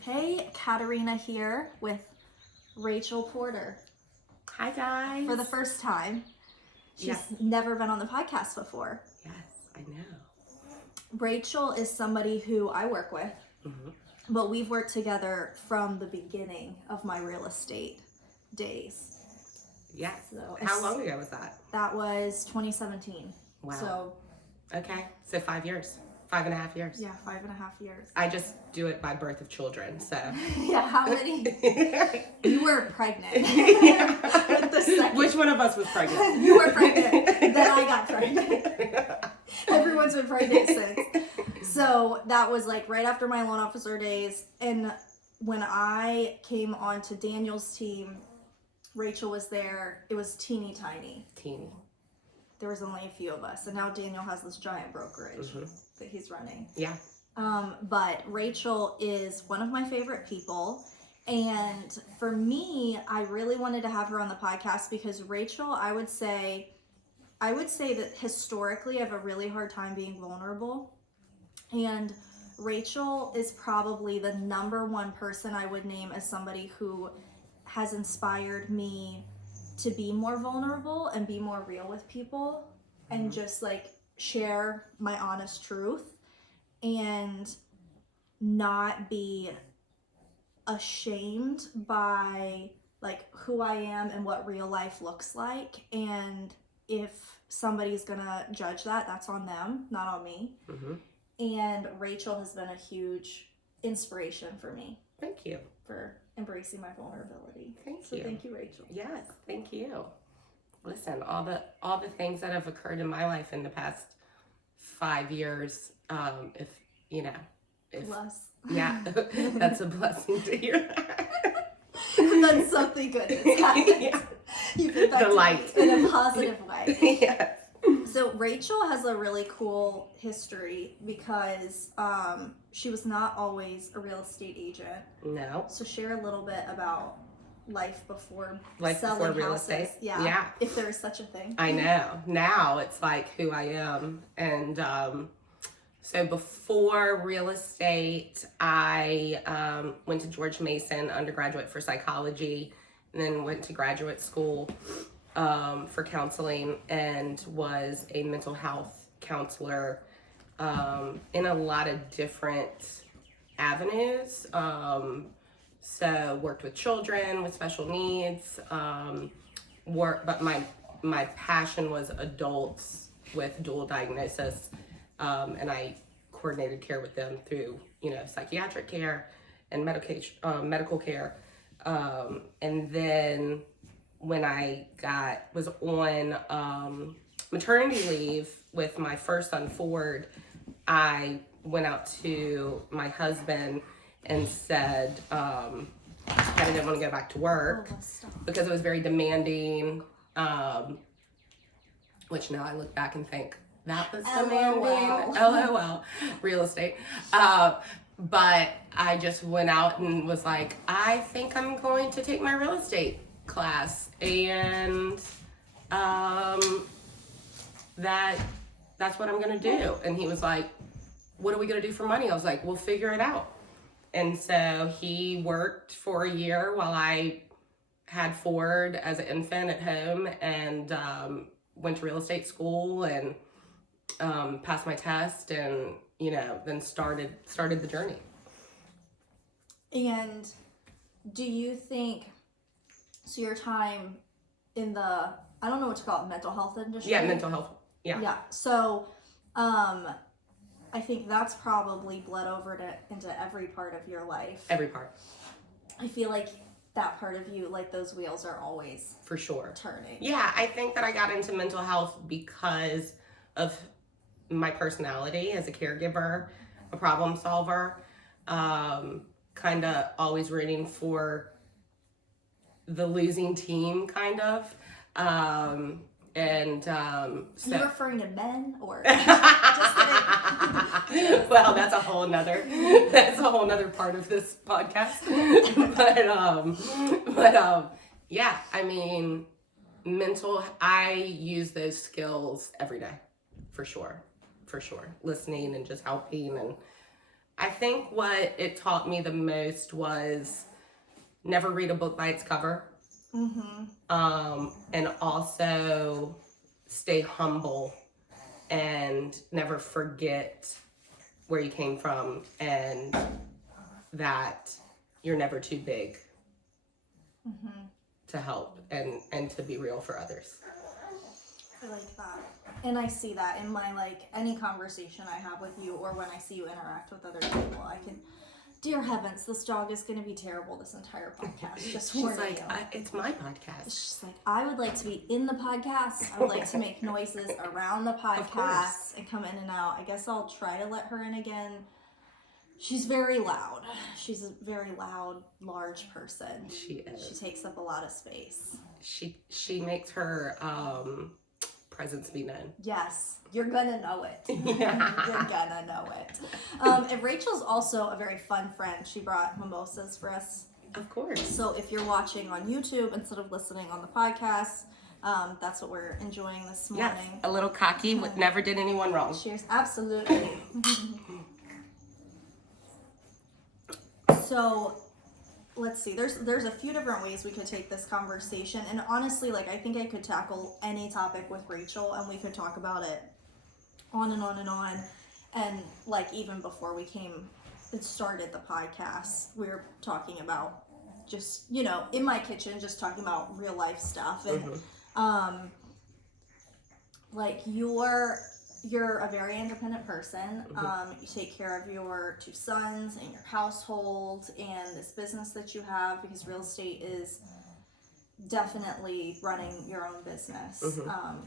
Hey, Katerina here with Rachel Porter Hi, guys. for the first time. She's never been on the podcast before. Yes, I know. Rachel is somebody who I work with, but we've worked together from the beginning of my real estate days. Yes. So How long ago was that? That was 2017. Wow. So, Okay. So 5 years. 5.5 years. yeah, 5.5 years. I just do it by birth of children, so. Yeah, how many? You were pregnant. With the second. Which one of us was pregnant? You were pregnant. Then I got pregnant. Everyone's been pregnant since. So that was like right after my loan officer days. And when I came onto Daniel's team, Rachel was there. It was teeny tiny. Teeny. There was only a few of us. And now Daniel has this giant brokerage that he's running. Yeah. But Rachel is one of my favorite people. And for me, I really wanted to have her on the podcast because Rachel, I would say that historically I have a really hard time being vulnerable. And Rachel is probably the number one person I would name as somebody who has inspired me to be more vulnerable and be more real with people and just like share my honest truth and not be ashamed by like who I am and what real life looks like. And if somebody's gonna judge that, that's on them, not on me. And Rachel has been a huge inspiration for me. Thank you. For embracing my vulnerability. Thank So you. thank you, Rachel. Yes, thank you. Listen, all the things that have occurred in my life in the past 5 years, if Bless. yeah, that's a blessing to hear that. That's something good that's happened. Yeah. You put that The light. in a positive way. Yes. So Rachel has a really cool history because she was not always a real estate agent. No. So share a little bit about life before Life selling before real houses. estate? Yeah. Yeah. If there is such a thing. I know. Now it's like who I am. And so before real estate, I went to George Mason undergraduate for psychology, and then went to graduate school for counseling and was a mental health counselor in a lot of different avenues. So worked with children with special needs, but my passion was adults with dual diagnosis, and I coordinated care with them through, psychiatric care and medical care. And then when I was on maternity leave with my first son Ford, I went out to my husband and said I didn't want to go back to work because it was very demanding, which now I look back and think that was demanding. LOL, real estate. But I just went out and was like, I think I'm going to take my real estate class, and that's what I'm gonna do. And he was like, what are we gonna do for money? I was like, we'll figure it out. And so he worked for a year while I had Ford as an infant at home, and went to real estate school and passed my test, and then started the journey. And do you think, so your time in the, I don't know what to call it, mental health industry? Yeah, mental health. Yeah. Yeah. So I think that's probably bled over into every part of your life. Every part. I feel like that part of you, like those wheels are always for sure turning. Yeah, I think that I got into mental health because of my personality as a caregiver, a problem solver, kind of always rooting for the losing team, kind of. So you referring to men or just kidding? Well, that's a whole nother part of this podcast. but yeah, I mean, I use those skills every day, for sure. Listening and just helping I think what it taught me the most was never read a book by its cover. And also stay humble and never forget where you came from, and that you're never too big to help and to be real for others. I like that. And I see that in my, like, any conversation I have with you or when I see you interact with other people. I can, dear heavens, this dog is going to be terrible this entire podcast. Just She's warning like, you. it's my podcast. She's like, I would like to be in the podcast. I would like to make noises around the podcast and come in and out. I guess I'll try to let her in again. She's very loud. She's a very loud, large person. She is. She takes up a lot of space. She makes her presence be known. Yes, you're gonna know it. Yeah. You're gonna know it. And Rachel's also a very fun friend. She brought mimosas for us. Of course. So if you're watching on YouTube instead of listening on the podcast, that's what we're enjoying this morning. Yes, a little cocky, never did anyone wrong. Cheers, absolutely. So let's see, there's a few different ways we could take this conversation, and honestly, like, I think I could tackle any topic with Rachel and we could talk about it on and on and on. And like, even before it started the podcast, we were talking about just, you know, in my kitchen, just talking about real life stuff. And like, you're a very independent person. You take care of your 2 sons and your household and this business that you have, because real estate is definitely running your own business,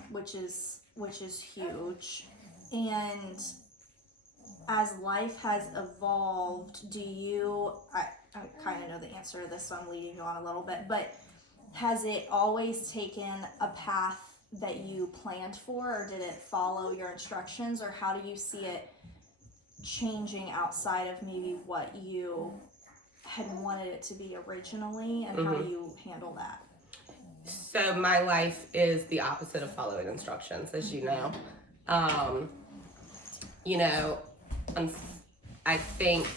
which is huge. And as life has evolved, I kind of know the answer to this, so I'm leading you on a little bit, but has it always taken a path that you planned for, or did it follow your instructions, or how do you see it changing outside of maybe what you had wanted it to be originally, and how do you handle that? So my life is the opposite of following instructions, as you know. You know, I think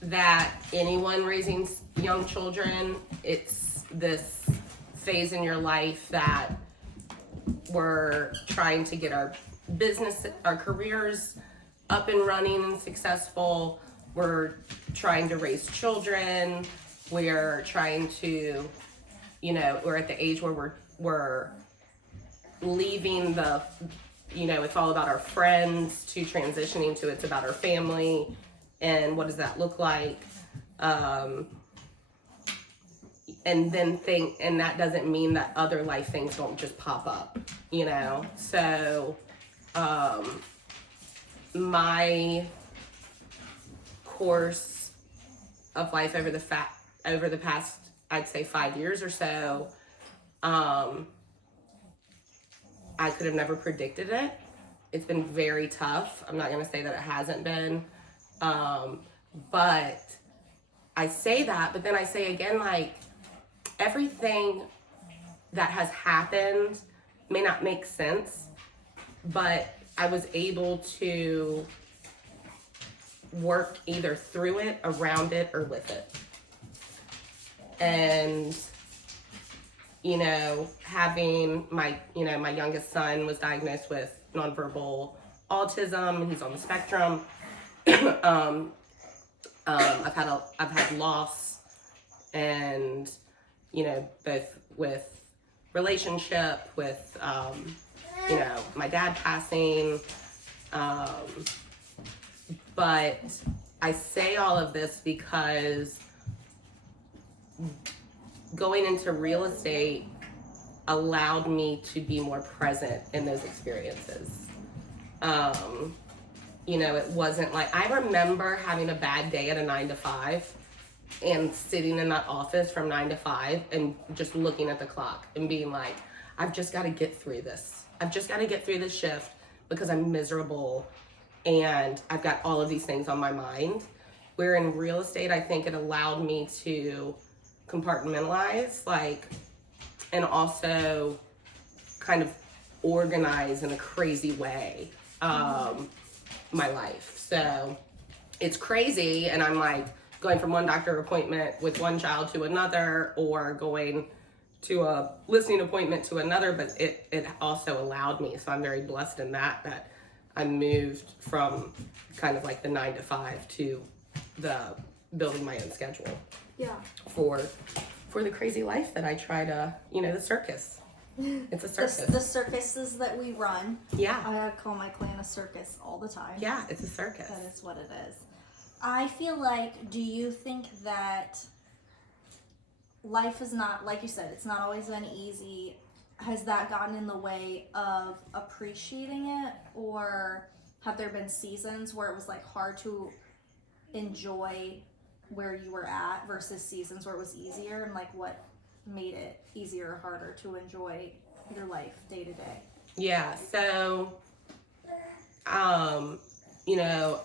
that anyone raising young children, it's this phase in your life that we're trying to get our business, our careers up and running and successful. We're trying to raise children. We're trying to, you know, we're at the age where we're leaving the, you know, it's all about our friends, to transitioning to it's about our family, and what does that look like? And that doesn't mean that other life things don't just pop up, you know? So, my course of life over the past, I'd say 5 years or so, I could have never predicted it. It's been very tough. I'm not going to say that it hasn't been. But I say that, but then I say again, like, everything that has happened may not make sense, but I was able to work either through it, around it, or with it. And, you know, having my youngest son was diagnosed with nonverbal autism. He's on the spectrum. I've had loss, and, you know, both with relationship, with, you know, my dad passing. But I say all of this because going into real estate allowed me to be more present in those experiences. You know, it wasn't like, I remember having a bad day at a 9 to 5 and sitting in that office from 9 to 5 and just looking at the clock and being like, I've just got to get through this. I've just got to get through this shift because I'm miserable and I've got all of these things on my mind. Where in real estate, I think it allowed me to compartmentalize, like, and also kind of organize in a crazy way my life. So it's crazy, and I'm like going from one doctor appointment with one child to another, or going to a listening appointment to another, but it also allowed me, so I'm very blessed in that I moved from kind of like the 9 to 5 to the building my own schedule. Yeah. For the crazy life that I try to, the circus. It's a circus. The circuses that we run. Yeah. I call my clan a circus all the time. Yeah, it's a circus. That is what it is. I feel like, do you think that life is not, like you said, it's not always been easy? Has that gotten in the way of appreciating it? Or have there been seasons where it was like hard to enjoy where you were at versus seasons where it was easier? And like what made it easier or harder to enjoy your life day to day? Yeah, so I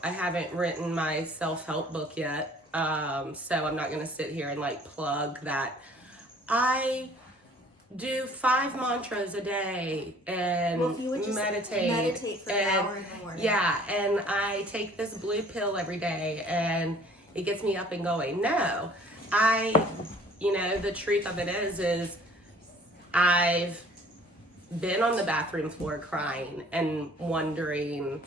haven't written my self-help book yet, so I'm not going to sit here and like plug that. I do 5 mantras a day and Well, if you would just meditate for an hour in the morning. Yeah, and I take this blue pill every day and it gets me up and going. No, the truth of it is I've been on the bathroom floor crying and wondering,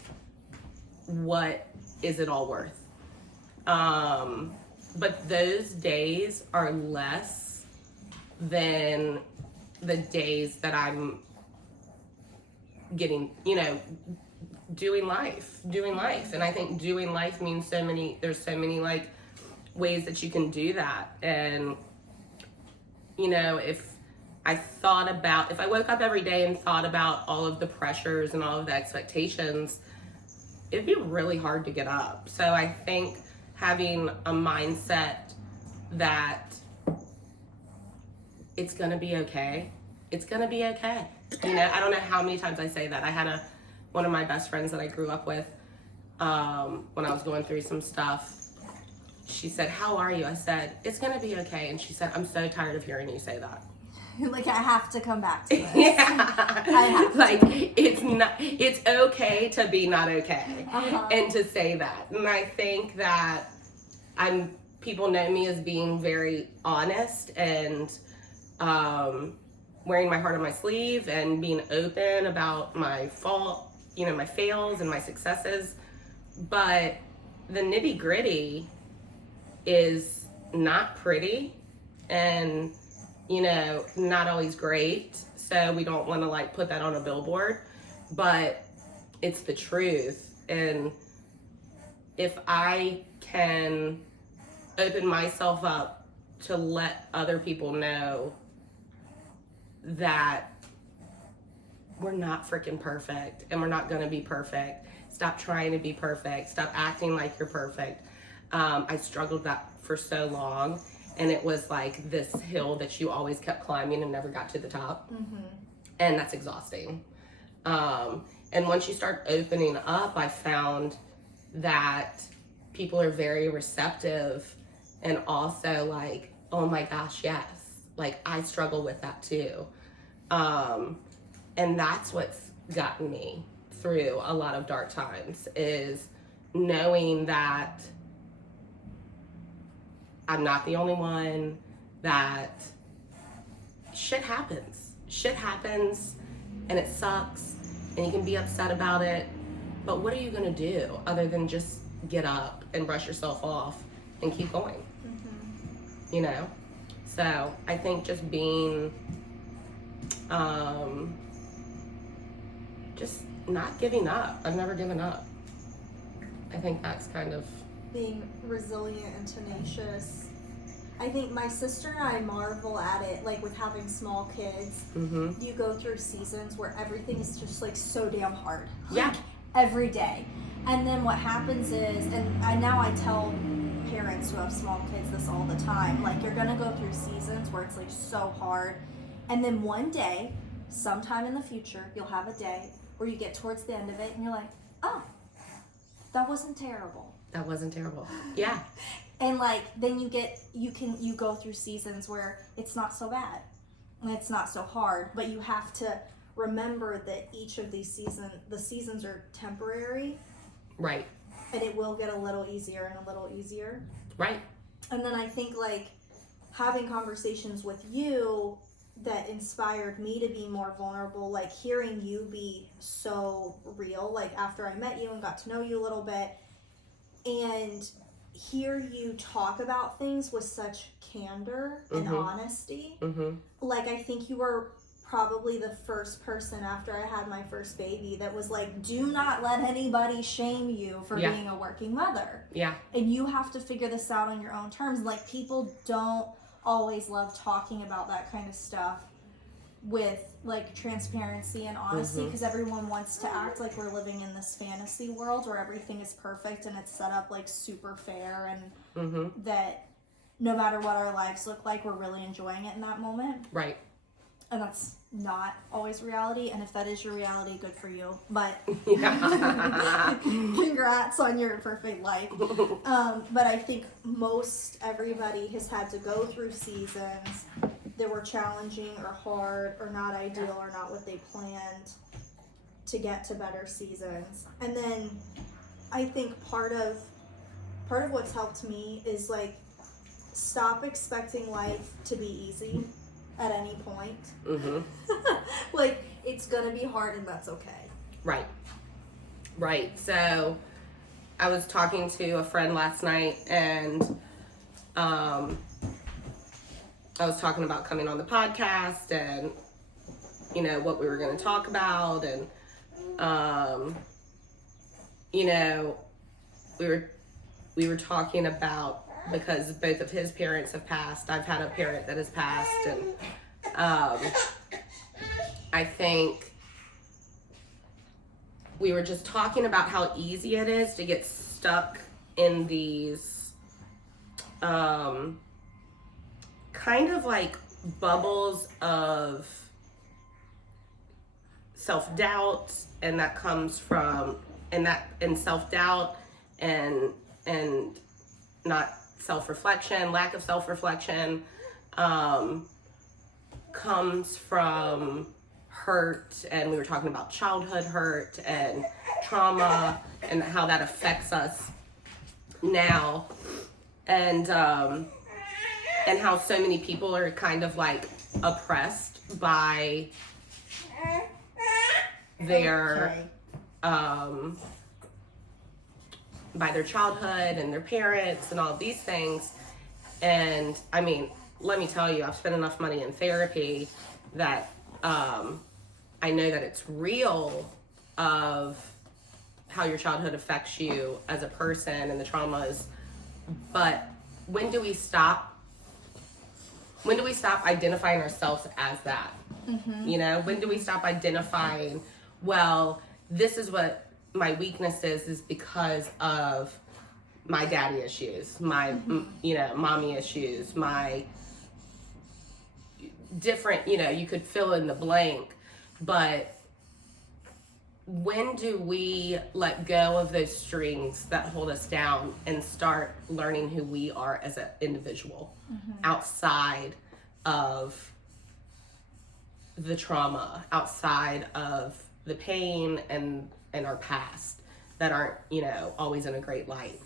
what is it all worth? But those days are less than the days that I'm getting, doing life. And I think doing life means there's so many like ways that you can do that. And, if I woke up every day and thought about all of the pressures and all of the expectations, it'd be really hard to get up. So I think having a mindset that it's gonna be okay. It's gonna be okay. I don't know how many times I say that. I had one of my best friends that I grew up with, when I was going through some stuff. She said, "How are you?" I said, "It's gonna be okay." And she said, "I'm so tired of hearing you say that." Like, I have to come back to this. Yeah. I have to. Like, it's okay to be not okay. And to say that. And I think that people know me as being very honest and wearing my heart on my sleeve and being open about my my fails and my successes. But the nitty gritty is not pretty and not always great, so we don't want to like put that on a billboard, but it's the truth. And if I can open myself up to let other people know that we're not freaking perfect and we're not going to be perfect, stop trying to be perfect, stop acting like you're perfect. I struggled with that for so long. And it was like this hill that you always kept climbing and never got to the top. Mm-hmm. And that's exhausting. And once you start opening up, I found that people are very receptive and also like, oh my gosh, yes. Like, I struggle with that too. And that's what's gotten me through a lot of dark times, is knowing that I'm not the only one, that shit happens. Shit happens and it sucks and you can be upset about it. But what are you going to do other than just get up and brush yourself off and keep going? Mm-hmm. So I think just being, just not giving up. I've never given up. I think that's kind of being resilient and tenacious. I think my sister and I marvel at it, like with having small kids. Mm-hmm. You go through seasons where everything is just like so damn hard. Yeah. Like, every day. And then what happens is, and I tell parents who have small kids this all the time, like, you're gonna go through seasons where it's like so hard. And then one day, sometime in the future, you'll have a day where you get towards the end of it and you're like, oh, that wasn't terrible. That wasn't terrible. Yeah. And like, then you go through seasons where it's not so bad and it's not so hard, but you have to remember that each of these the seasons are temporary. Right. and it will get a little easier and a little easier. Right. And then I think like having conversations with you that inspired me to be more vulnerable, like hearing you be so real, like after I met you and got to know you a little bit, and hear you talk about things with such candor and honesty. Like, I think you were probably the first person after I had my first baby that was like, do not let anybody shame you for being a working mother. Yeah. And you have to figure this out on your own terms. Like, people don't always love talking about that kind of stuff with like transparency and honesty, because everyone wants to act like we're living in this fantasy world where everything is perfect and it's set up like super fair, and that no matter what our lives look like, we're really enjoying it in that moment. Right. And that's not always reality, and if that is your reality, good for you, but congrats on your perfect life. But I think most everybody has had to go through seasons that were challenging or hard or not ideal or not what they planned to get to better seasons. And then I think part of what's helped me is like stop expecting life to be easy at any point. Like, it's gonna be hard and that's okay. Right. So I was talking to a friend last night, and I was talking about coming on the podcast and, you know, what we were going to talk about. And, you know, we were talking about, because both of his parents have passed. I've had a parent that has passed. And I think we were just talking about how easy it is to get stuck in these kind of like bubbles of self-doubt, and that comes from and self-doubt and not self-reflection, lack of self-reflection, comes from hurt. And we were talking about childhood hurt and trauma and how that affects us now, and how so many people are kind of like oppressed by their by their childhood and their parents and all of these things. And I mean, let me tell you, I've spent enough money in therapy that I know that it's real, of how your childhood affects you as a person and the traumas. But when do we stop identifying ourselves as that? You know, when do we stop identifying, well, this is what my weakness is because of my daddy issues, my, you know, mommy issues, my different, you know, you could fill in the blank. But when do we let go of those strings that hold us down and start learning who we are as an individual outside of the trauma, outside of the pain and our past that aren't, you know, always in a great light?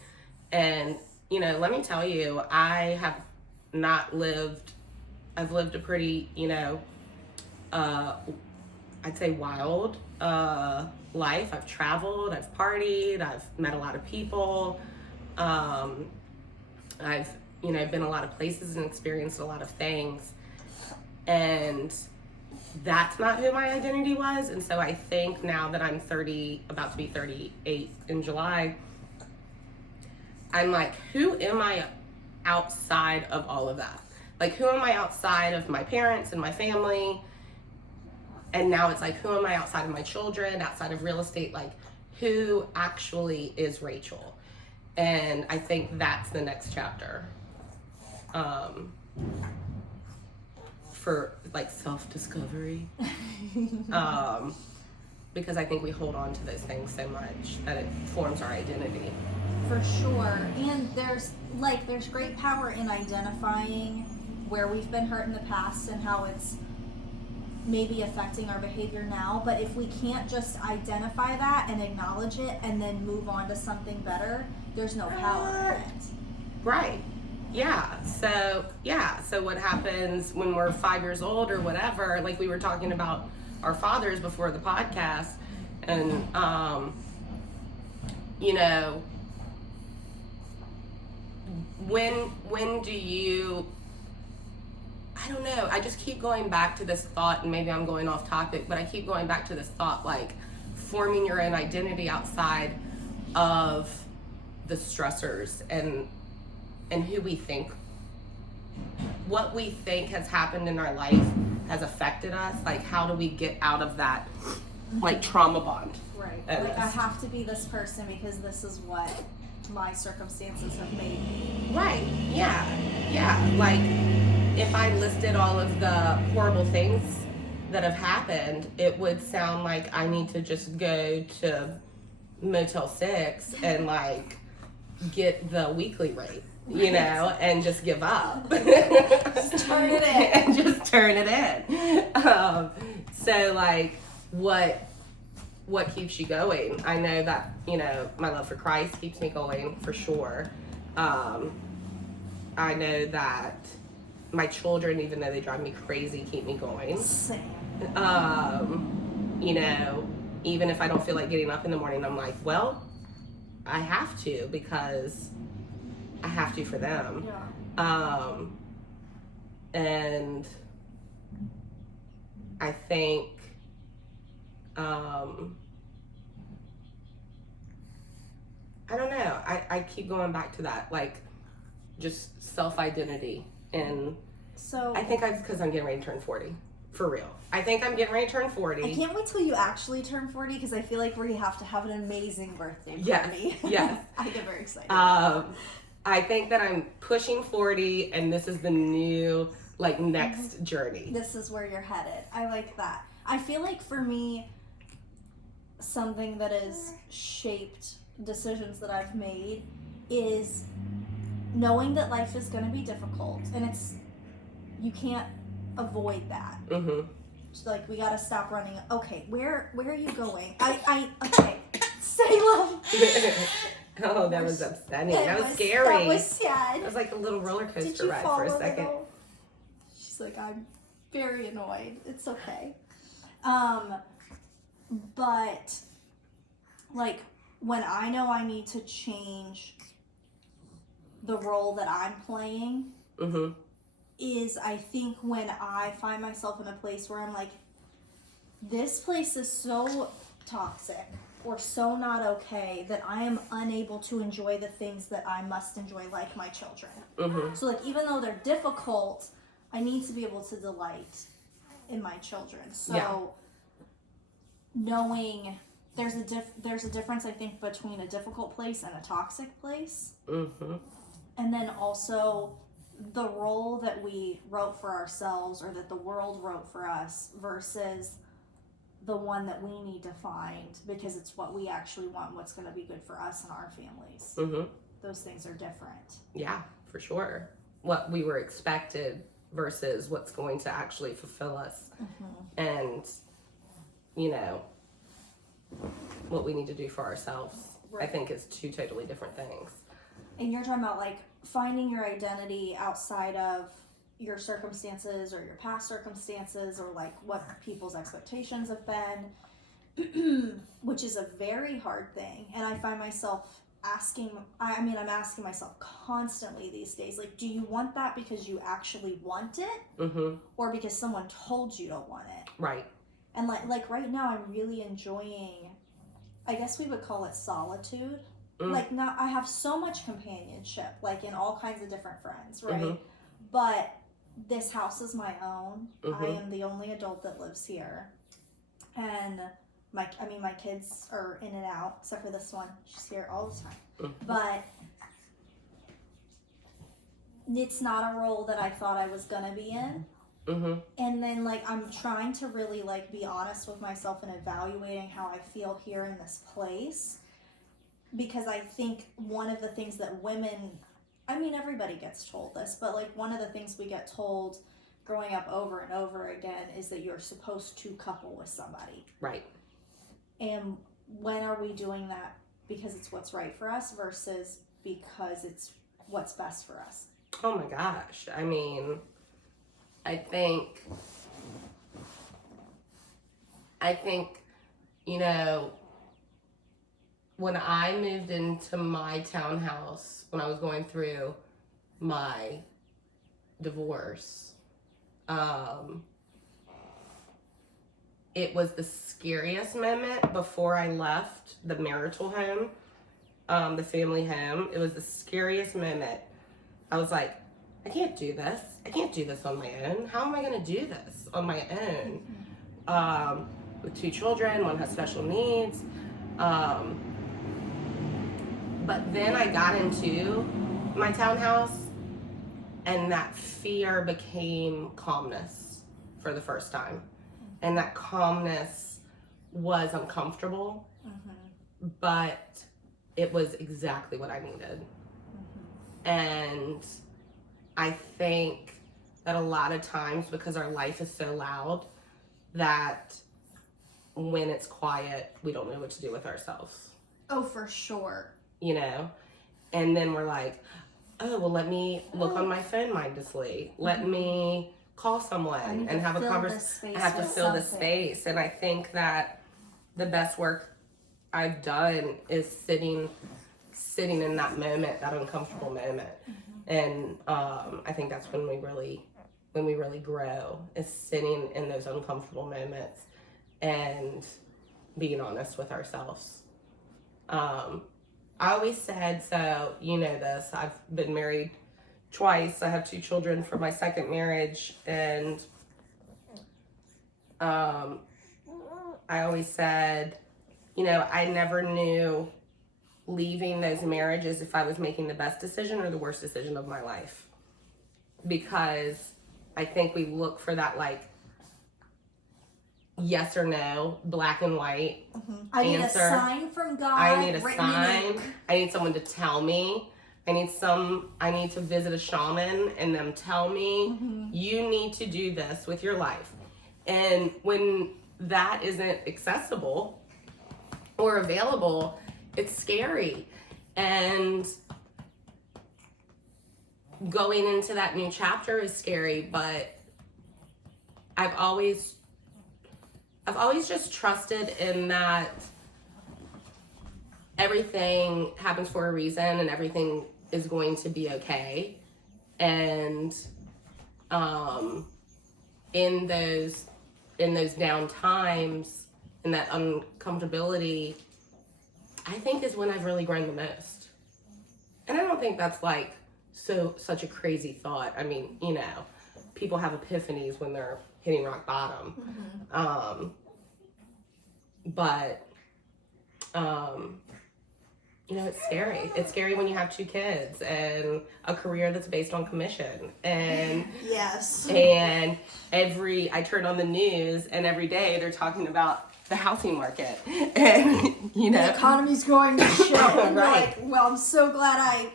And, you know, let me tell you, I've lived a pretty, you know, I'd say wild life. I've traveled, I've partied, I've met a lot of people. I've, you know, been a lot of places and experienced a lot of things. And that's not who my identity was. And so I think now that I'm 30, about to be 38 in July, I'm like, who am I outside of all of that? Like, who am I outside of my parents and my family? And now it's like, who am I outside of my children, outside of real estate? Like, who actually is Rachel? And I think that's the next chapter for like self-discovery. Because I think we hold on to those things so much that it forms our identity. For sure. And there's great power in identifying where we've been hurt in the past and how it's maybe affecting our behavior now, but if we can't just identify that and acknowledge it and then move on to something better, there's no power in it. Right. Yeah. So what happens when we're 5 years old or whatever, like we were talking about our fathers before the podcast, and you know, when do you, I don't know, I just keep going back to this thought, and maybe I'm going off topic, but I keep going back to this thought, like forming your own identity outside of the stressors and who we think, what we think has happened in our life has affected us. Like, how do we get out of that, like, trauma bond? Right. Like, I have to be this person because this is what my circumstances have made me. Right. Yeah. Like, if I listed all of the horrible things that have happened, it would sound like I need to just go to Motel 6 and, like, get the weekly rate, you know, and just give up. Just turn it in. And just turn it in. So, like, what keeps you going? I know that, you know, my love for Christ keeps me going, for sure. I know that my children, even though they drive me crazy, keep me going. Same. You know, even if I don't feel like getting up in the morning, I'm like, well, I have to, because I have to for them. Yeah. And I think, I don't know. I keep going back to that, like, just self-identity. And So I think because I'm getting ready to turn 40. For real. I think I'm getting ready to turn 40. I can't wait till you actually turn 40 because I feel like we have to have an amazing birthday party. Yes, yes. I get very excited. I think that I'm pushing 40 and this is the new, like, next journey. This is where you're headed. I like that. I feel like for me, something that has shaped decisions that I've made is knowing that life is going to be difficult, and you can't avoid that. Mm-hmm. It's like, we got to stop running. Okay, where are you going? Okay, Salem. Oh, that was upsetting. That was scary. That was sad. It was like a little roller Did coaster you ride fall for a second. little? She's like, I'm very annoyed. It's okay. But like, when I know I need to change the role that I'm playing, Mm-hmm. is I think when I find myself in a place where I'm like, this place is so toxic or so not okay that I am unable to enjoy the things that I must enjoy, like my children. Mm-hmm. So, like, even though they're difficult, I need to be able to delight in my children. So, Yeah. knowing there's a difference, I think, between a difficult place and a toxic place. Mm-hmm. And then also the role that we wrote for ourselves or that the world wrote for us versus the one that we need to find because it's what we actually want, what's going to be good for us and our families. Mm-hmm. Those things are different. Yeah, for sure. What we were expected versus what's going to actually fulfill us. Mm-hmm. And, you know, what we need to do for ourselves, Right. I think, is two totally different things. And you're talking about, like, finding your identity outside of your circumstances or your past circumstances or, like, what people's expectations have been, which is a very hard thing. And I find myself I'm asking myself constantly these days, like, do you want that because you actually want it, Mm-hmm. or because someone told you don't want it? Right. And like right now I'm really enjoying, I guess we would call it solitude. Mm. Like, now I have so much companionship, like in all kinds of different friends, right? Mhm. But this house is my own. Mhm. I am the only adult that lives here. And my kids are in and out, except for this one. She's here all the time. Mhm. But it's not a role that I thought I was gonna be in. Mm-hmm. And then, like, I'm trying to really, like, be honest with myself and evaluating how I feel here in this place. Because I think one of the things that women, I mean, everybody gets told this, but, like, one of the things we get told growing up over and over again is that you're supposed to couple with somebody. Right. And when are we doing that because it's what's right for us versus because it's what's best for us? Oh my gosh. I mean, I think, you know, when I moved into my townhouse, when I was going through my divorce, it was the scariest moment before I left the marital home, the family home. It was the scariest moment. I was like, I can't do this. I can't do this on my own. How am I going to do this on my own? With 2 children, one has special needs. But then I got into my townhouse, and that fear became calmness for the first time. And that calmness was uncomfortable, but it was exactly what I needed. And I think that a lot of times, because our life is so loud, that when it's quiet, we don't know what to do with ourselves. Oh, for sure. You know? And then we're like, oh, well, let me look on my phone mindlessly. Let me call someone and have a conversation. I have to fill the space. And I think that the best work I've done is sitting in that moment, that uncomfortable moment. And I think that's when we really grow, is sitting in those uncomfortable moments and being honest with ourselves. I always said, so you know this, I've been married twice. I have 2 children from my second marriage, and I always said, you know, I never knew leaving those marriages if I was making the best decision or the worst decision of my life. Because I think we look for that, like, yes or no, black and white I need answer. a sign from God. I need a sign. I need someone to tell me. I need to visit a shaman and them tell me, you need to do this with your life. And when that isn't accessible or available, it's scary. And going into that new chapter is scary, but I've always just trusted in that everything happens for a reason and everything is going to be okay. And in those down times, in that uncomfortability, I think is when I've really grown the most. And I don't think that's like such a crazy thought. I mean, you know, people have epiphanies when they're hitting rock bottom. But you know, it's scary. It's scary when you have 2 kids and a career that's based on commission. And yes. And I turn on the news and every day they're talking about the housing market. And you know, the economy's going to shit. And right. Like, well, I'm so glad I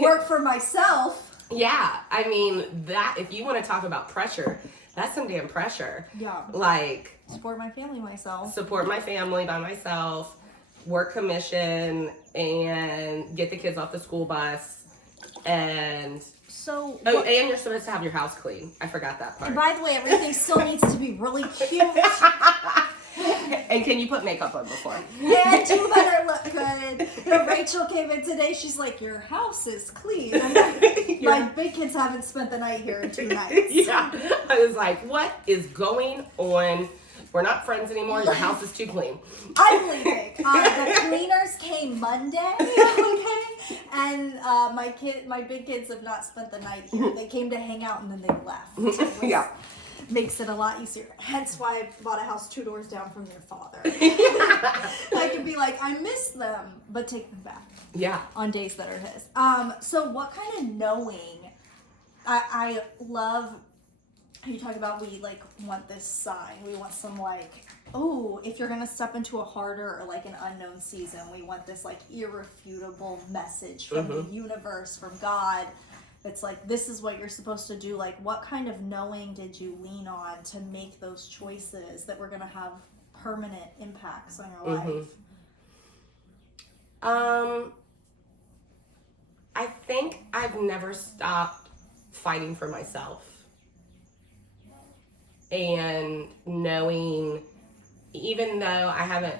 work for myself. Yeah. I mean, that if you want to talk about pressure, that's some damn pressure. Yeah. Like, support my family by myself, work commission, and get the kids off the school bus. And and you're supposed to have your house clean. I forgot that part. And by the way, everything still needs to be really cute. And can you put makeup on before? And you better look good. Rachel came in today. She's like, your house is clean. I'm like, my big kids haven't spent the night here in 2 nights. Yeah. I was like, what is going on? We're not friends anymore. Your house is too clean. I'm leaving. The cleaners came Monday, okay? And my big kids have not spent the night here. They came to hang out and then they left. Yeah. Makes it a lot easier. Hence why I bought a house 2 doors down from their father. I can be like, I miss them, but take them back. Yeah. On days that are his. So what kind of knowing, I love, you talk about we like want this sign. We want some like, oh, if you're going to step into a harder or like an unknown season, we want this like irrefutable message from the universe, from God. it's like, this is what you're supposed to do. Like, what kind of knowing did you lean on to make those choices that were going to have permanent impacts on your life? I think I've never stopped fighting for myself. And knowing, even though I haven't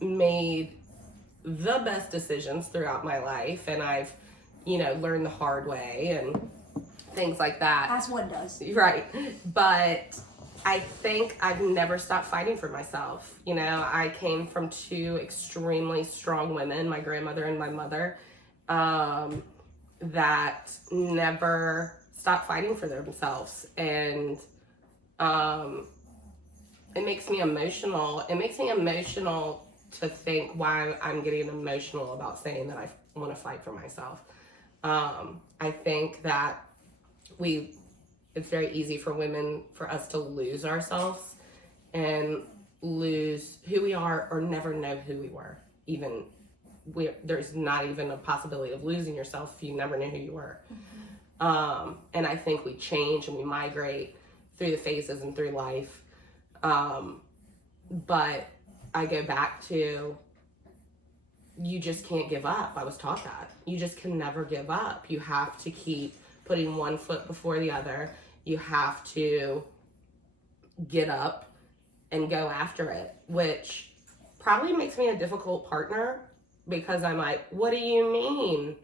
made the best decisions throughout my life, and I've, learned the hard way and things like that. As one does. Right. But I think I've never stopped fighting for myself. I came from two extremely strong women, my grandmother and my mother, that never stopped fighting for themselves. And it makes me emotional. It makes me emotional to think why I'm getting emotional about saying that I want to fight for myself. I think that it's very easy for us to lose ourselves and lose who we are, or never know who we were. There's not even a possibility of losing yourself if you never knew who you were. And I think we change and we migrate through the phases and through life. But I go back to, you just can't give up. I was taught that. You just can never give up. You have to keep putting one foot before the other. You have to get up and go after it, which probably makes me a difficult partner, because I'm like, what do you mean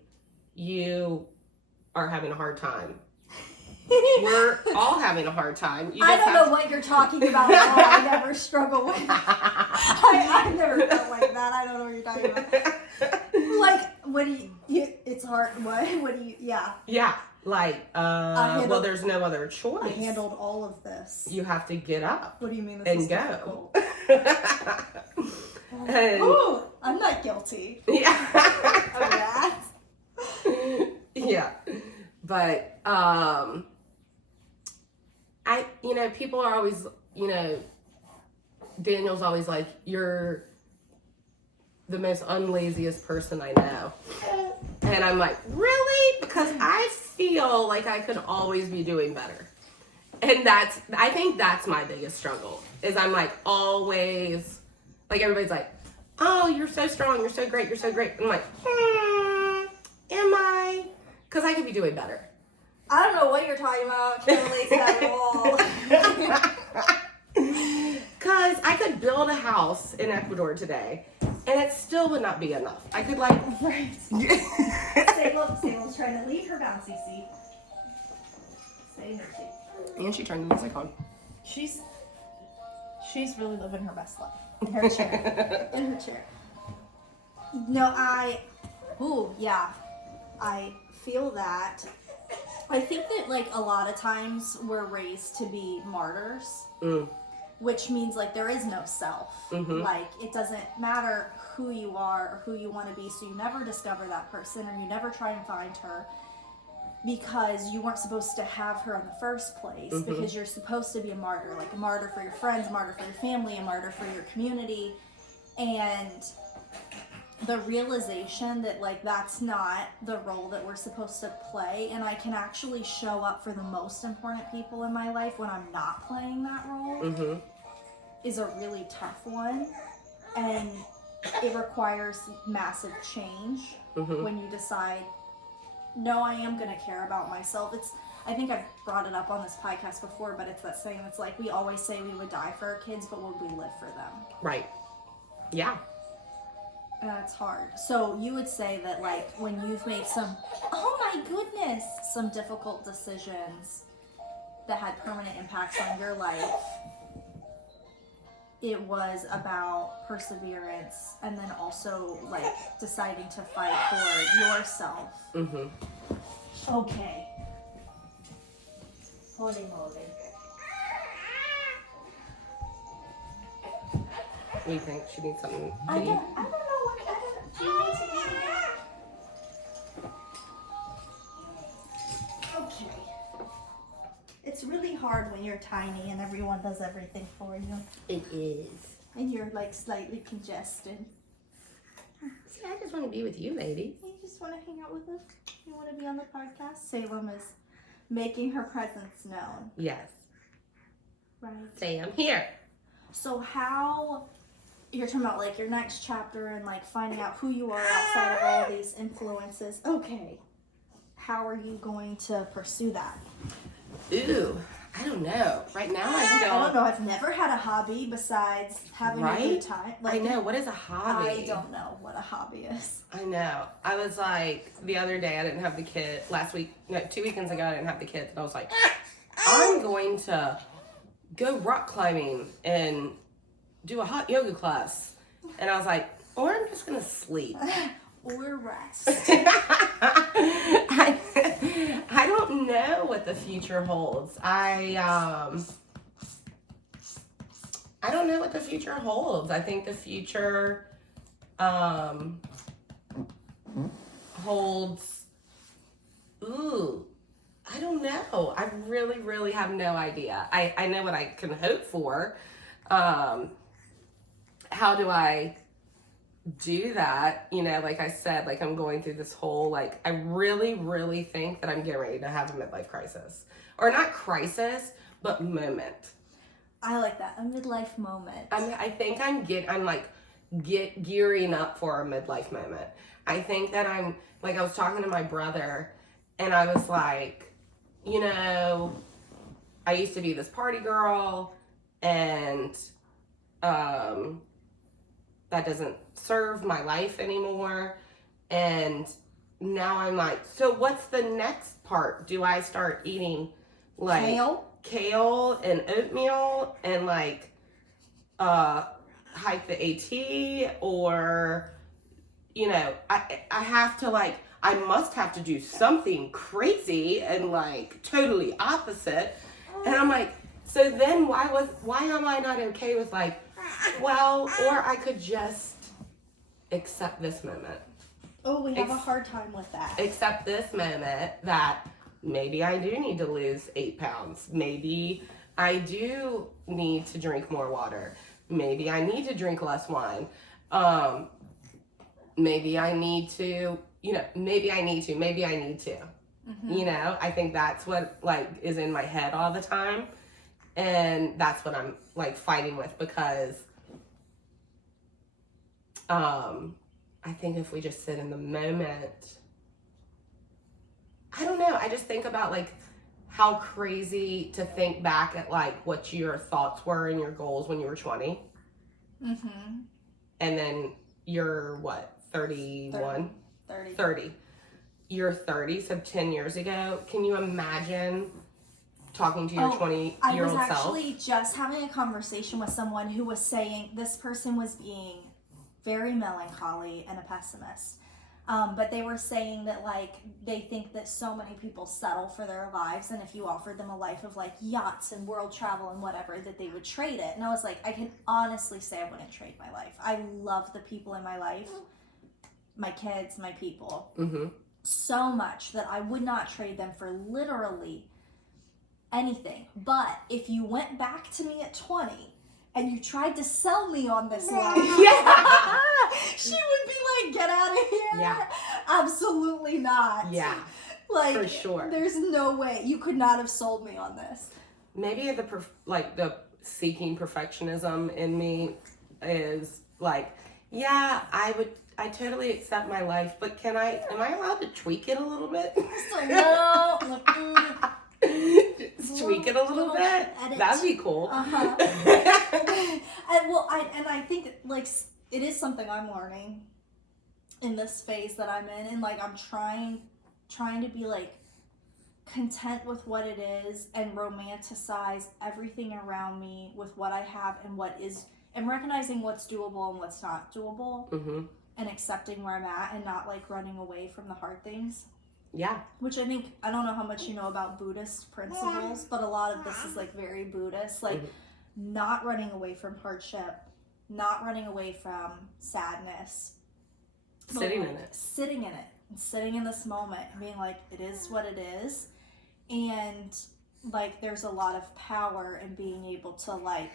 you are having a hard time? We're all having a hard time. I don't know what you're talking about at all. I never struggle with I've never felt like that. I don't know what you're talking about. Like, what do you it's hard. What do you, yeah. Yeah. Like, well, there's no other choice. I handled all of this. You have to get up. What do you mean this and is go. difficult? Ooh, I'm not guilty. Yeah. Of that. Yeah. But, people are always, Daniel's always like, you're the most unlaziest person I know. And I'm like, really? Because I feel like I could always be doing better. And I think that's my biggest struggle, is I'm like, always, like, everybody's like, oh, you're so strong, you're so great, you're so great. I'm like, am I? Because I could be doing better. I don't know what you're talking about. Can't relate to that at all. Because I could build a house in Ecuador today, and it still would not be enough. I could, like... Right. Sable's trying to leave her bouncy seat. Stay in her seat. And she turned the music on. She's really living her best life. In her chair. In her chair. No, I feel that. I think that, like, a lot of times we're raised to be martyrs, which means, like, there is no self. Mm-hmm. Like, it doesn't matter who you are or who you want to be, so you never discover that person, or you never try and find her, because you weren't supposed to have her in the first place, because you're supposed to be a martyr, like a martyr for your friends, a martyr for your family, a martyr for your community. And the realization that, like, that's not the role that we're supposed to play, and I can actually show up for the most important people in my life when I'm not playing that role, is a really tough one. And it requires massive change when you decide, no, I am going to care about myself. I think I've brought it up on this podcast before, but it's that saying, it's like, we always say we would die for our kids, but would we live for them? Right. Yeah. And that's hard. So you would say that, like, when you've made some difficult decisions that had permanent impacts on your life, it was about perseverance, and then also, like, deciding to fight for yourself. Okay. Holy moly. What do you think? She needs something to eat? I don't know what. Do you need to eat again? Okay. It's really hard when you're tiny and everyone does everything for you. It is. And you're, like, slightly congested. See, I just want to be with you, baby. You just want to hang out with us? You want to be on the podcast? Salem is making her presence known. Yes. Right. Say I'm here. So how, you're talking about like your next chapter and like finding out who you are outside of all these influences. Okay. How are you going to pursue that? Ooh, I don't know. Right now I don't know. I've never had a hobby besides having a good time. Like, I know. What is a hobby? I don't know what a hobby is. I know. I was like, the other day I didn't have the kid. 2 weekends ago I didn't have the kids. And I was like, I'm going to go rock climbing and do a hot yoga class. And I was like, or I'm just going to sleep. Or rest. I don't know what the future holds. I don't know what the future holds. I think the future holds, I don't know. I really, really have no idea. I know what I can hope for. How do I do that? You know, like I said, like I'm going through this whole, like, I really, really think that I'm getting ready to have a midlife crisis. Or not crisis, but moment. I like that. A midlife moment. I think I'm gearing up for a midlife moment. I think that I was talking to my brother and I was like, you know, I used to be this party girl and that doesn't serve my life anymore. And now I'm like, so what's the next part? Do I start eating like kale and oatmeal and like hike the AT, or you know, I have to like, I must have to do something crazy and like totally opposite. And I'm like, so then why am I not okay with like, well, or I could just accept this moment. Oh, we have a hard time with that. Accept this moment that maybe I do need to lose 8 pounds. Maybe I do need to drink more water. Maybe I need to drink less wine. Maybe I need to, you know, maybe I need to. Mm-hmm. You know, I think that's what like is in my head all the time. And that's what I'm like fighting with, because I think if we just sit in the moment, I don't know. I just think about like how crazy to think back at like what your thoughts were and your goals when you were 20. Mm-hmm. And then you're what, 31? 30. You're 30, so 10 years ago. Can you imagine talking to your 20-year-old self? I was actually just having a conversation with someone who was saying this person was being very melancholy and a pessimist. But they were saying that like they think that so many people settle for their lives, and if you offered them a life of like yachts and world travel and whatever, that they would trade it. And I was like, I can honestly say I wouldn't trade my life. I love the people in my life, my kids, my people, mm-hmm. so much that I would not trade them for literally anything. But if you went back to me at 20 and you tried to sell me on this life, yeah, she would be like, get out of here. Yeah. Absolutely not. Yeah. Like, for sure. There's no way. You could not have sold me on this. Maybe the seeking perfectionism in me is like, yeah, I totally accept my life, but am I allowed to tweak it a little bit? Just a little. Just tweak it a little bit. Edit. That'd be cool. Uh-huh. and I think like it is something I'm learning in this phase that I'm in, and like I'm trying to be like content with what it is and romanticize everything around me with what I have and what is, and recognizing what's doable and what's not doable, mm-hmm. and accepting where I'm at and not like running away from the hard things. Yeah. Which I think, I don't know how much you know about Buddhist principles, but a lot of this is like very Buddhist, like mm-hmm. not running away from hardship, not running away from sadness. Sitting in it. And sitting in this moment and being like, it is what it is. And like, there's a lot of power in being able to like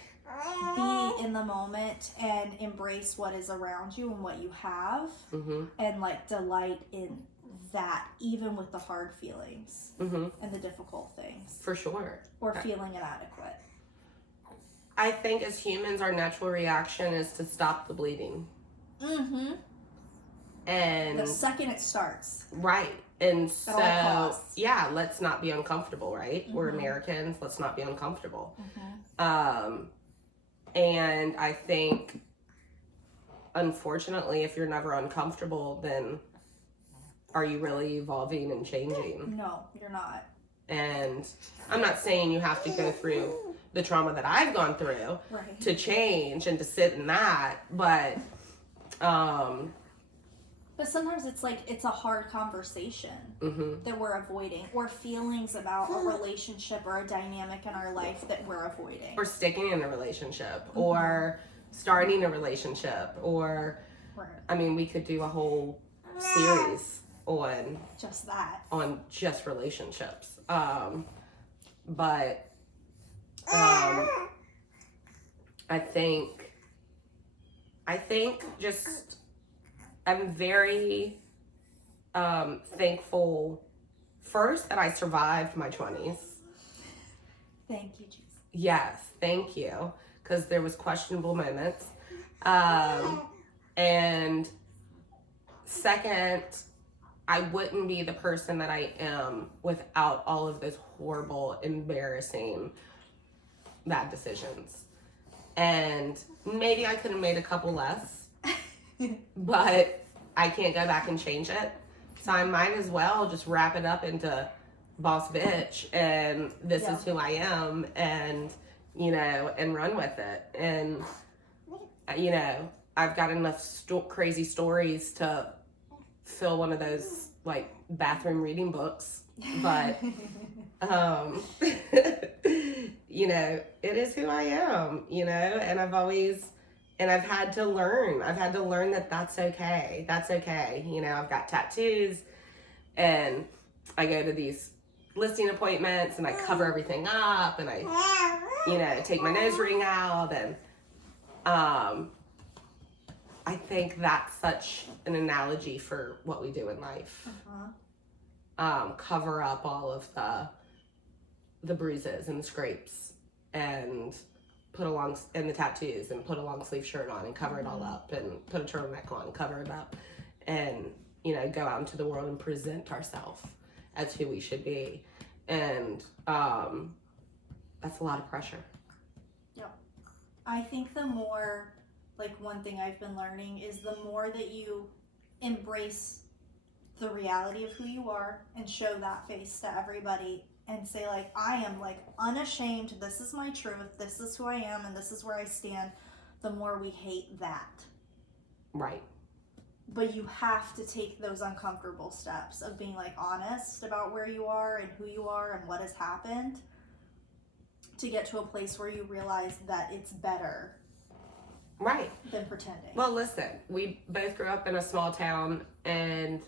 be in the moment and embrace what is around you and what you have, mm-hmm. and like delight in that even with the hard feelings Mm-hmm. and the difficult things. For sure. Or feeling inadequate. I think as humans, our natural reaction is to stop the bleeding. Mm-hmm. And the second it starts. Right. And At all costs. yeah, let's not be uncomfortable, right? We're Mm-hmm. Americans. Let's not be uncomfortable. Mm-hmm. And I think, unfortunately, if you're never uncomfortable, then are you really evolving and changing? No, you're not. And I'm not saying you have to go through the trauma that I've gone through Right. to change and to sit in that, but sometimes it's like it's a hard conversation mm-hmm. that we're avoiding, or feelings about a relationship or a dynamic in our life that we're avoiding. Or sticking in a relationship, Mm-hmm. or starting a relationship, or Right. I mean, we could do a whole series on Just that. just relationships. But I think just I'm very thankful first that I survived my 20s. Thank you, Jesus. Yes, thank you, because there was questionable moments. And second, I wouldn't be the person that I am without all of those horrible, embarrassing, bad decisions. And maybe I could have made a couple less, but I can't go back and change it. So I might as well just wrap it up into boss bitch, and this is who I am, and, and run with it. And, I've got enough crazy stories to fill one of those, like, bathroom reading books. But, it is who I am, and I've had to learn that that's okay. That's okay. I've got tattoos, and I go to these listing appointments, and I cover everything up, and I, take my nose ring out, and, I think that's such an analogy for what we do in life. Cover up all of the bruises and the scrapes, and and the tattoos, and put a long sleeve shirt on and cover it all up, and put a turtleneck on and cover it up, and go out into the world and present ourselves as who we should be. And that's a lot of pressure. Yep. I think the more, like, one thing I've been learning is the more that you embrace the reality of who you are and show that face to everybody and say, like, I am, like, unashamed, this is my truth, this is who I am, and this is where I stand, the more we hate that. Right. But you have to take those uncomfortable steps of being, like, honest about where you are and who you are and what has happened to get to a place where you realize that it's better. Right. Than pretending. Well, listen, we both grew up in a small town, and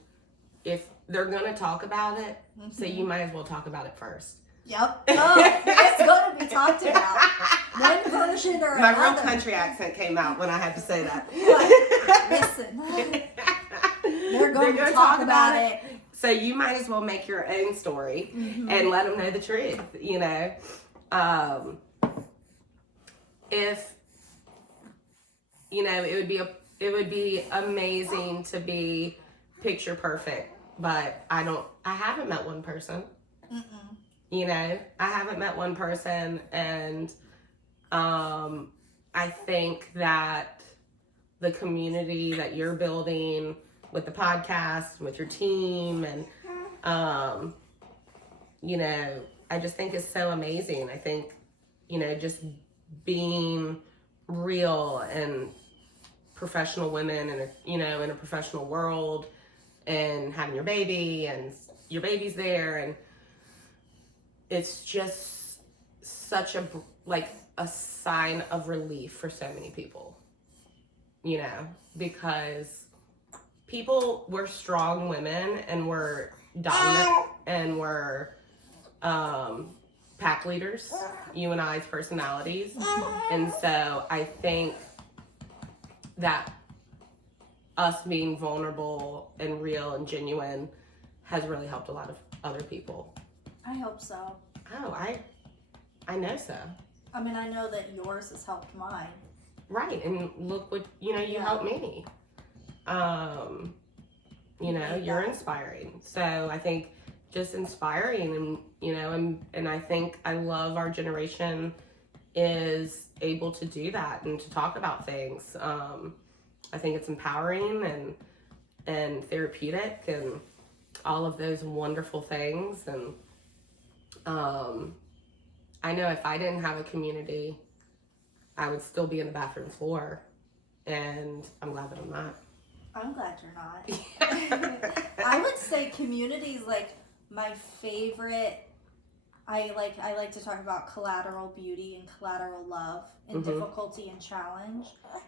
if they're going to talk about it, so you might as well talk about it first. Yep. Oh, it's going to be talked about. One version or My another. real country accent came out when I had to say that. Listen, they're going to talk about it. So you might as well make your own story and let them know the truth, If, it would be amazing to be picture perfect, but I haven't met one person. I haven't met one person, and I think that the community that you're building with the podcast, with your team, and I just think is so amazing. I think, just being real and professional women, and in a professional world, and having your baby, and your baby's there, and it's just such a sign of relief for so many people, because we're strong women, and we're dominant, and we're pack leaders, you and I's personalities. And so I think that us being vulnerable and real and genuine has really helped a lot of other people. I hope so. Oh, I know so. I mean, I know that yours has helped mine. Right, and look what, you helped me. You're inspiring. So I think just inspiring, and I think I love our generation is able to do that and to talk about things. I think it's empowering and therapeutic and all of those wonderful things. And I know if I didn't have a community, I would still be in the bathroom floor, and I'm glad that I'm not. I'm glad you're not. I would say community is like my favorite. I like to talk about collateral beauty and collateral love and difficulty and challenge.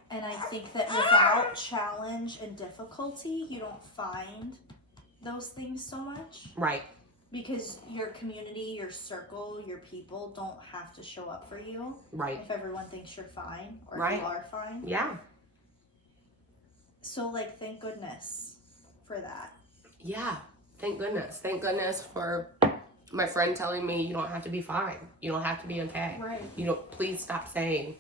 And I think that without challenge and difficulty, you don't find those things so much. Right. Because your community, your circle, your people don't have to show up for you. Right. If everyone thinks you're fine or right. if you are fine. Yeah. So, thank goodness for that. Yeah. Thank goodness. Thank goodness for my friend telling me you don't have to be fine. You don't have to be okay. Right. Please stop saying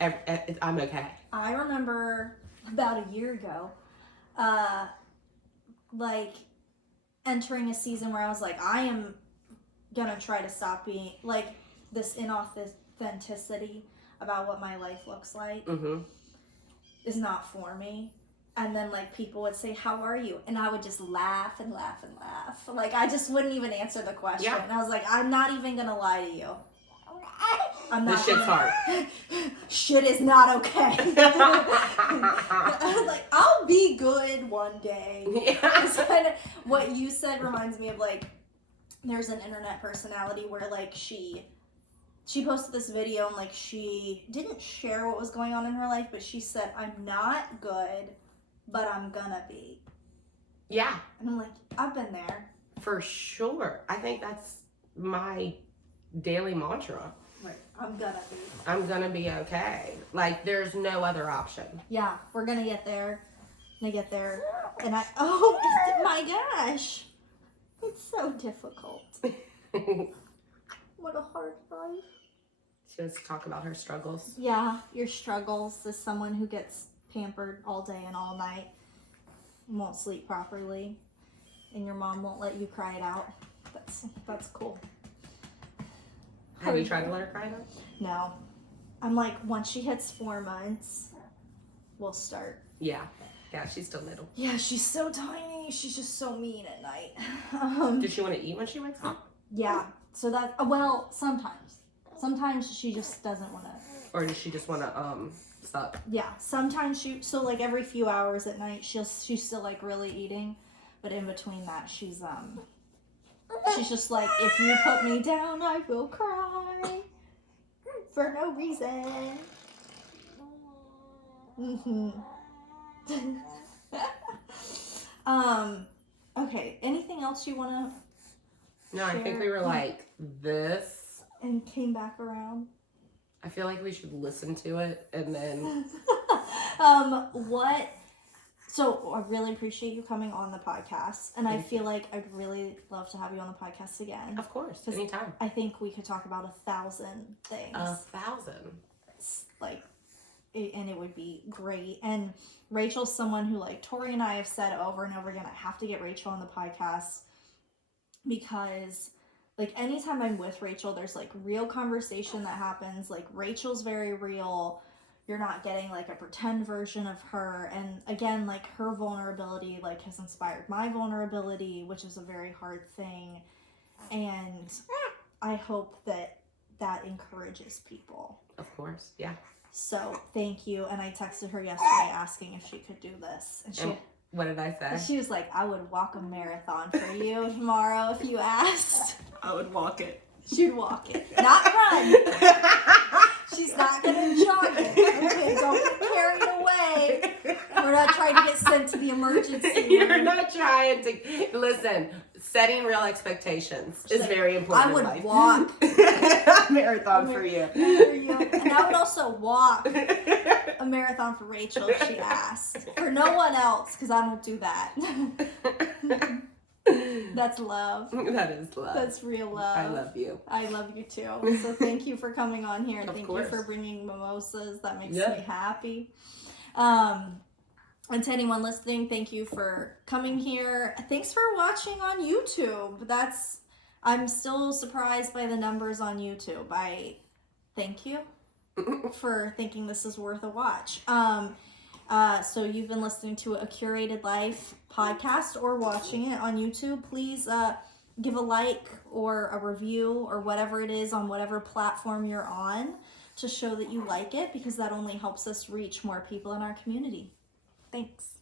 I'm okay. I remember about a year ago, entering a season where I was like, I am gonna try to stop being this inauthenticity about what my life looks like is not for me. And then people would say, how are you? And I would just laugh and laugh and laugh. I just wouldn't even answer the question. Yeah. And I was like, I'm not even gonna lie to you. I'm not. This shit's hard. Shit is not okay. I was like, I'll be good one day. Yeah. It's kind of what you said reminds me of there's an internet personality where she posted this video and she didn't share what was going on in her life, but she said, I'm not good, but I'm gonna be. Yeah. And I'm like, I've been there. For sure. I think that's my daily mantra. Right. I'm gonna be. I'm gonna be okay. There's no other option. Yeah, we're gonna get there. Gonna get there. And oh my gosh. It's so difficult. What a hard life. She wants to talk about her struggles. Yeah, your struggles as someone who gets pampered all day and all night, won't sleep properly, and your mom won't let you cry it out. That's cool. Have you tried to let her cry out? No. I'm once she hits 4 months, we'll start. Yeah. Yeah, she's still little. Yeah, she's so tiny. She's just so mean at night. Does she want to eat when she wakes up? Yeah. So sometimes. Sometimes she just doesn't want to. Or does she just want to suck? Yeah. Sometimes every few hours at night she's still really eating, but in between that she's just if you put me down I will cry for no reason. Okay, anything else you want to No, I think we were this. And came back around. I feel like we should listen to it and then... So I really appreciate you coming on the podcast, and I feel like I'd really love to have you on the podcast again. Of course, anytime. I think we could talk about 1,000 things. 1,000. And it would be great. And Rachel's someone who Tori and I have said over and over again, I have to get Rachel on the podcast because anytime I'm with Rachel, there's real conversation that happens. Rachel's very real. You're not getting a pretend version of her. And again, her vulnerability has inspired my vulnerability, which is a very hard thing. And I hope that encourages people. Of course, yeah. So thank you. And I texted her yesterday asking if she could do this. And what did I say? She was like, I would walk a marathon for you tomorrow if you asked. I would walk it. She'd walk it. Not run. She's not going to jog it. Okay, don't get carried away. We're not trying to get sent to the emergency room. You're not trying to... Listen, setting real expectations is very important I would in life. walk a marathon for you. And I would also walk a marathon for Rachel if she asked. For no one else, because I don't do that. That's love. That is love. That's real love. I love you. I love you too. So thank you for coming on here. Of Thank course. you for bringing mimosas. That makes Yeah. me happy. And to anyone listening, thank you for coming here. Thanks for watching on YouTube. I'm still surprised by the numbers on YouTube. Thank you for thinking this is worth a watch. So you've been listening to a Curated Life podcast or watching it on YouTube. Please give a like or a review or whatever it is on whatever platform you're on to show that you like it, because that only helps us reach more people in our community. Thanks.